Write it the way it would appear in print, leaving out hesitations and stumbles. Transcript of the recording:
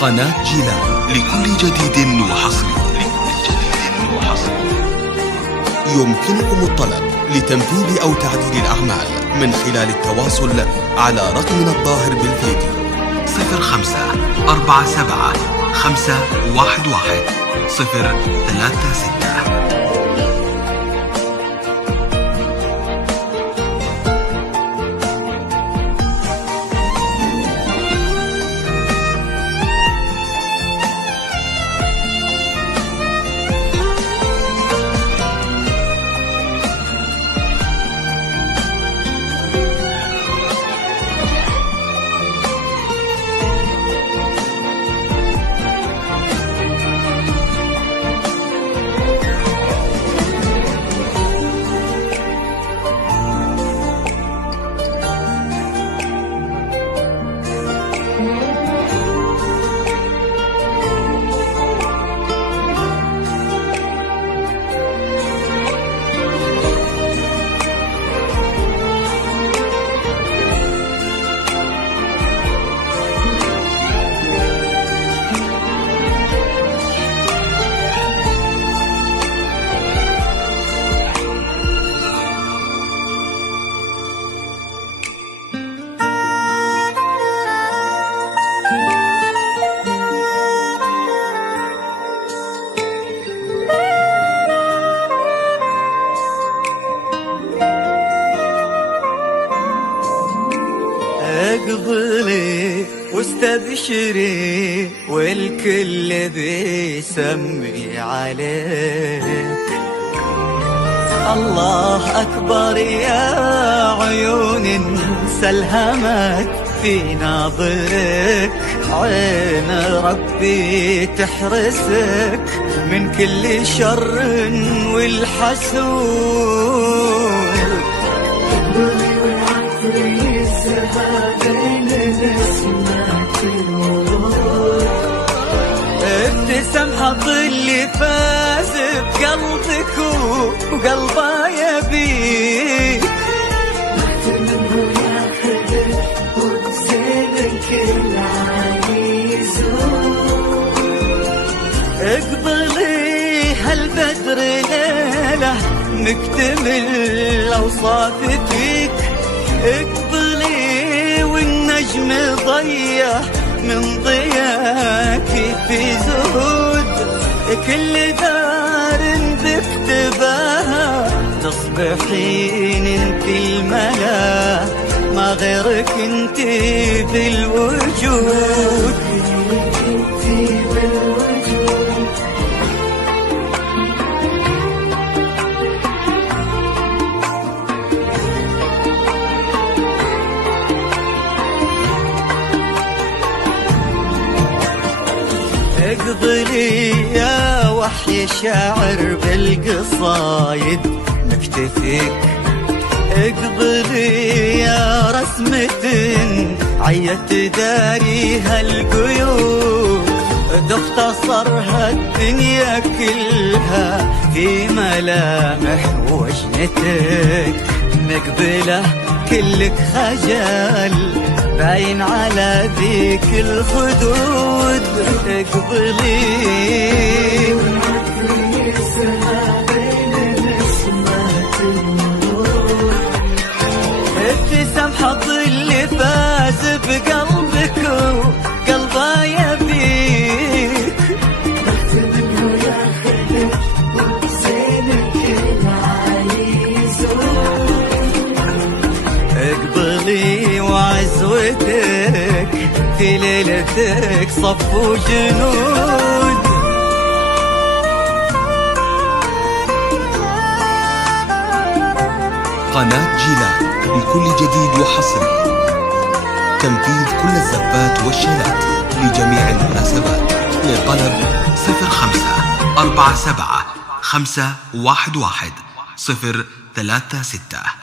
قناة جيلان لكل جديد وحصري. يمكنكم الطلب لتنفيذ أو تعديل الأعمال من خلال التواصل على رقمنا الظاهر بالفيديو 0547511036. اقبلي واستبشري والكل بيسمي عليك. الله أكبر يا عيون سلهمت في ناظرك، عين ربي تحرسك من كل شر والحسود. ابتسم حط اللي فاز بقلبك وقلبه يبيك، منه ياخذك وتزينك العزيز. اقبلي هالبدر ليله مكتمل اوصاف فيك، اقبلي والنجم ضيّه من ضياك في زهود. كل دار بكتبها تصبحين انت الملا، ما غيرك انت بالوجود. اقبلي يا وحي شاعر بالقصايد مكتفيك، اقبلي يا رسمة عيت داريها القيود، تختصرها الدنيا كلها في ملامح وجنتك. مقبلة كلك خجل باين على ذيك الخدود. اقبلي ابتسم حط اللي فاز بقلبك وقلبه يبيك، منه ياخذك وتزينك العزيز. اقبلي وعزوتك في ليلتك صف وجنود. قناة جيلان لكل جديد وحصري. تنفيذ كل الزفات والشيلات لجميع المناسبات. للطلب 0547511036.